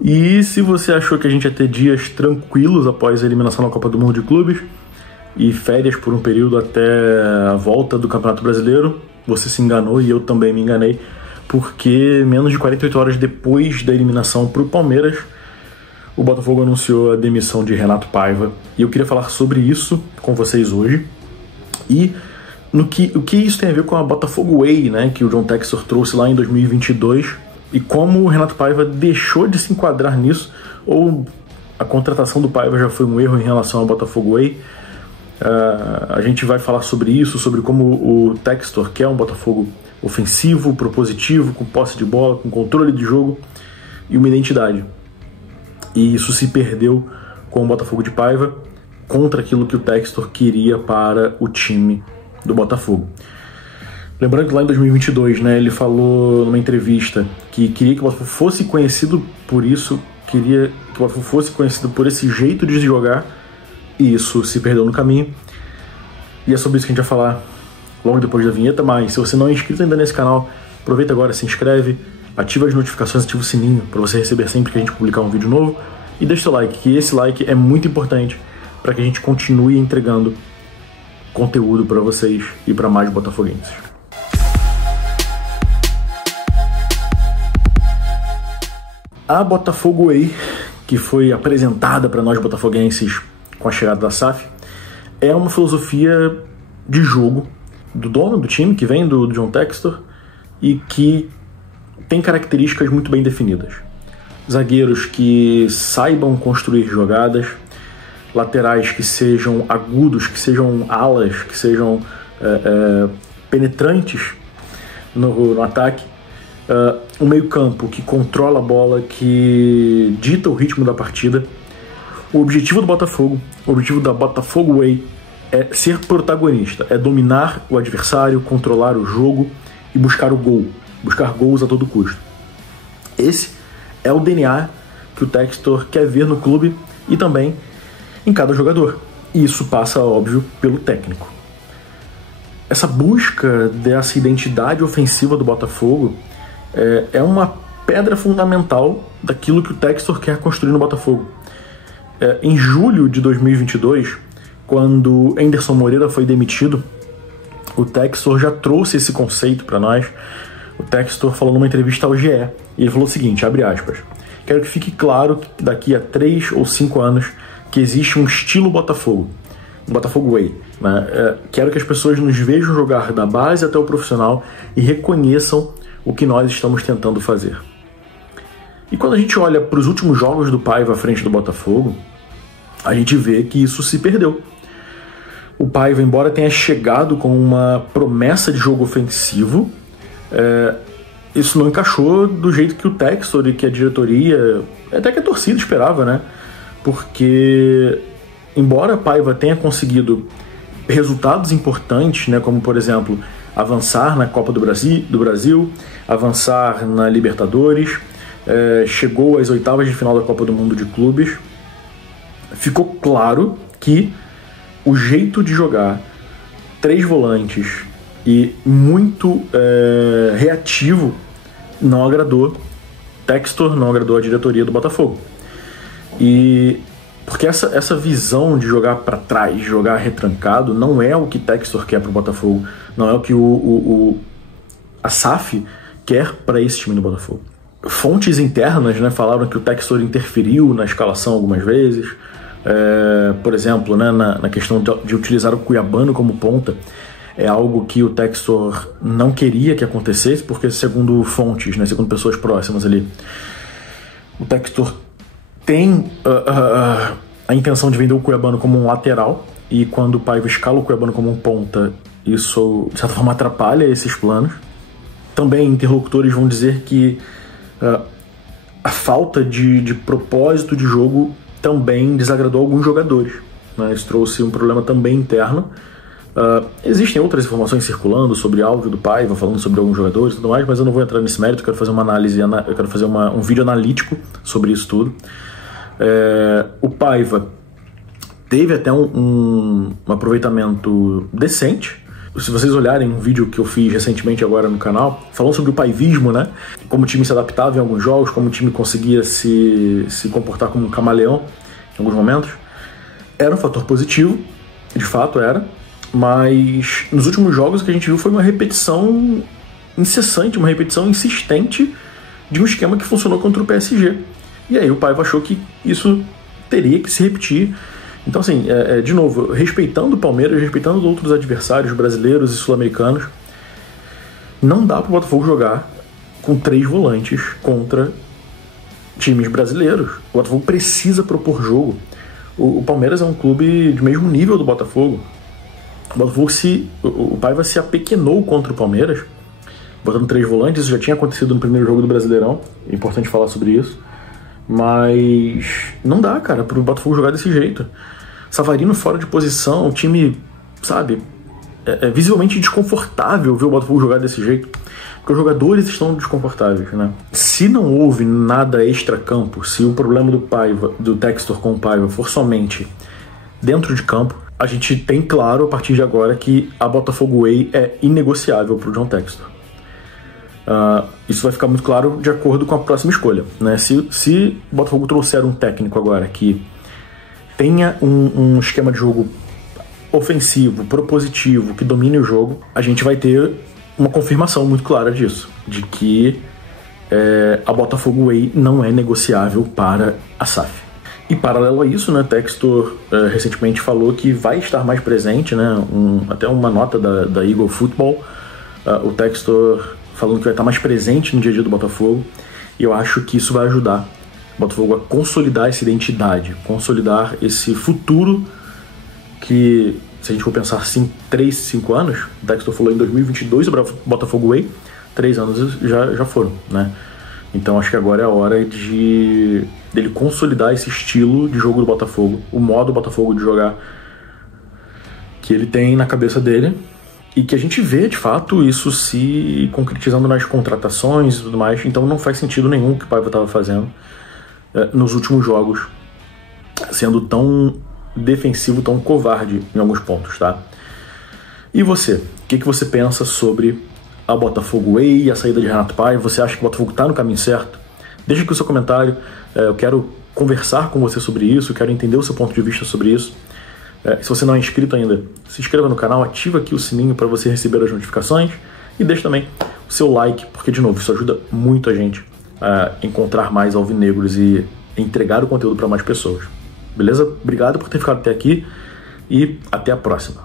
E se você achou que a gente ia ter dias tranquilos após a eliminação na Copa do Mundo de Clubes e férias por um período até a volta do Campeonato Brasileiro, você se enganou e eu também me enganei, porque menos de 48 horas depois da eliminação para o Palmeiras, o Botafogo anunciou a demissão de Renato Paiva. E eu queria falar sobre isso com vocês hoje e o que isso tem a ver com a Botafogo Way, né, que o John Textor trouxe lá em 2022, e como o Renato Paiva deixou de se enquadrar nisso, ou a contratação do Paiva já foi um erro em relação ao Botafogo Way. A gente vai falar sobre isso, sobre como o Textor quer um Botafogo ofensivo, propositivo, com posse de bola, com controle de jogo e uma identidade. E isso se perdeu com o Botafogo de Paiva contra aquilo que o Textor queria para o time do Botafogo. Lembrando que lá em 2022, né, ele falou numa entrevista que queria que o Botafogo fosse conhecido por isso, queria que o Botafogo fosse conhecido por esse jeito de jogar, e isso se perdeu no caminho. E é sobre isso que a gente vai falar logo depois da vinheta. Mas se você não é inscrito ainda nesse canal, aproveita agora, se inscreve, ativa as notificações, ativa o sininho para você receber sempre que a gente publicar um vídeo novo, e deixa o seu like, que esse like é muito importante para que a gente continue entregando conteúdo para vocês e para mais botafoguenses. A Botafogo Way, que foi apresentada para nós botafoguenses com a chegada da SAF, é uma filosofia de jogo do dono do time, que vem do John Textor, e que tem características muito bem definidas. Zagueiros que saibam construir jogadas, laterais que sejam agudos, que sejam alas, que sejam penetrantes no ataque, um meio-campo que controla a bola, que dita o ritmo da partida. O objetivo do Botafogo, o objetivo da Botafogo Way é ser protagonista, é dominar o adversário, controlar o jogo e buscar o gol, buscar gols a todo custo. Esse é o DNA que o Textor quer ver no clube e também em cada jogador. E isso passa, óbvio, pelo técnico. Essa busca dessa identidade ofensiva do Botafogo é uma pedra fundamental daquilo que o Textor quer construir no Botafogo. Em julho de 2022, quando Anderson Moreira foi demitido, o Textor já trouxe esse conceito para nós. O Textor falou numa entrevista ao GE, e ele falou o seguinte, abre aspas: quero que fique claro que daqui a 3 ou 5 anos que existe um estilo Botafogo, um Botafogo Way, né? Quero que as pessoas nos vejam jogar da base até o profissional e reconheçam o que nós estamos tentando fazer. E quando a gente olha para os últimos jogos do Paiva à frente do Botafogo, a gente vê que isso se perdeu. O Paiva, embora tenha chegado com uma promessa de jogo ofensivo, isso não encaixou do jeito que o Textor e que a diretoria, até que a torcida esperava, né? Porque, embora Paiva tenha conseguido resultados importantes, né, como, por exemplo, avançar na Copa do Brasil, avançar na Libertadores, chegou às oitavas de final da Copa do Mundo de Clubes, ficou claro que o jeito de jogar 3 volantes e muito reativo não agradou Textor, não agradou a diretoria do Botafogo. E porque essa visão de jogar para trás, jogar retrancado, não é o que Textor quer para o Botafogo, não é o que a SAF quer para esse time do Botafogo. Fontes internas, né, falaram que o Textor interferiu na escalação algumas vezes, por exemplo, né, na questão de utilizar o Cuiabano como ponta. É algo que o Textor não queria que acontecesse, porque segundo fontes, né, segundo pessoas próximas ali, o Textor tem a intenção de vender o Cuiabano como um lateral, e quando o Paiva escala o Cuiabano como um ponta, isso de certa forma atrapalha esses planos. Também interlocutores vão dizer que a falta de propósito de jogo também desagradou alguns jogadores, né? Isso trouxe um problema também interno. Existem outras informações circulando sobre áudio do Paiva, falando sobre alguns jogadores e tudo mais, mas eu não vou entrar nesse mérito. Eu quero fazer uma análise, eu quero fazer um vídeo analítico sobre isso tudo. O Paiva teve até um aproveitamento decente se vocês olharem um vídeo que eu fiz recentemente agora no canal, falando sobre o paivismo, né? Como o time se adaptava em alguns jogos, como o time conseguia se comportar como um camaleão em alguns momentos. Era um fator positivo, de fato era, mas nos últimos jogos o que a gente viu foi uma repetição incessante, uma repetição insistente de um esquema que funcionou contra o PSG. E aí o Paiva achou que isso teria que se repetir. Então, assim, de novo, respeitando o Palmeiras, respeitando outros adversários brasileiros e sul-americanos, não dá para o Botafogo jogar com 3 volantes contra times brasileiros. O Botafogo precisa propor jogo. O Palmeiras é um clube de mesmo nível do Botafogo. O Botafogo o Paiva se apequenou contra o Palmeiras, botando 3 volantes. Isso já tinha acontecido no primeiro jogo do Brasileirão. É importante falar sobre isso. Mas não dá, cara, pro Botafogo jogar desse jeito. Savarino fora de posição, o time, sabe, é visivelmente desconfortável ver o Botafogo jogar desse jeito, porque os jogadores estão desconfortáveis, né? Se não houve nada extra-campo, se o problema do Textor com o Paiva for somente dentro de campo, a gente tem claro a partir de agora que a Botafogo Way é inegociável pro John Textor. Isso vai ficar muito claro de acordo com a próxima escolha, né? Se o Botafogo trouxer um técnico agora que tenha um esquema de jogo ofensivo, propositivo, que domine o jogo, a gente vai ter uma confirmação muito clara disso, de que a Botafogo Way não é negociável para a SAF. E paralelo a isso, né, Textor recentemente falou que vai estar mais presente, né, até uma nota da Eagle Football, o Textor falando que vai estar mais presente no dia a dia do Botafogo, e eu acho que isso vai ajudar o Botafogo a consolidar essa identidade, consolidar esse futuro que, se a gente for pensar assim, 3, 5 anos, o Textor falou em 2022 sobre a Botafogo Way, 3 anos já foram, né? Então acho que agora é a hora dele consolidar esse estilo de jogo do Botafogo, o modo Botafogo de jogar que ele tem na cabeça dele, e que a gente vê, de fato, isso se concretizando nas contratações e tudo mais. Então não faz sentido nenhum o que o Paiva estava fazendo nos últimos jogos, sendo tão defensivo, tão covarde em alguns pontos, tá? E você? O que você pensa sobre a Botafogo Way e a saída de Renato Paiva? Você acha que o Botafogo está no caminho certo? Deixa aqui o seu comentário. Eu quero conversar com você sobre isso, eu quero entender o seu ponto de vista sobre isso. Se você não é inscrito ainda, se inscreva no canal, ativa aqui o sininho para você receber as notificações e deixe também o seu like, porque, de novo, isso ajuda muito a gente a encontrar mais alvinegros e entregar o conteúdo para mais pessoas. Beleza? Obrigado por ter ficado até aqui e até a próxima.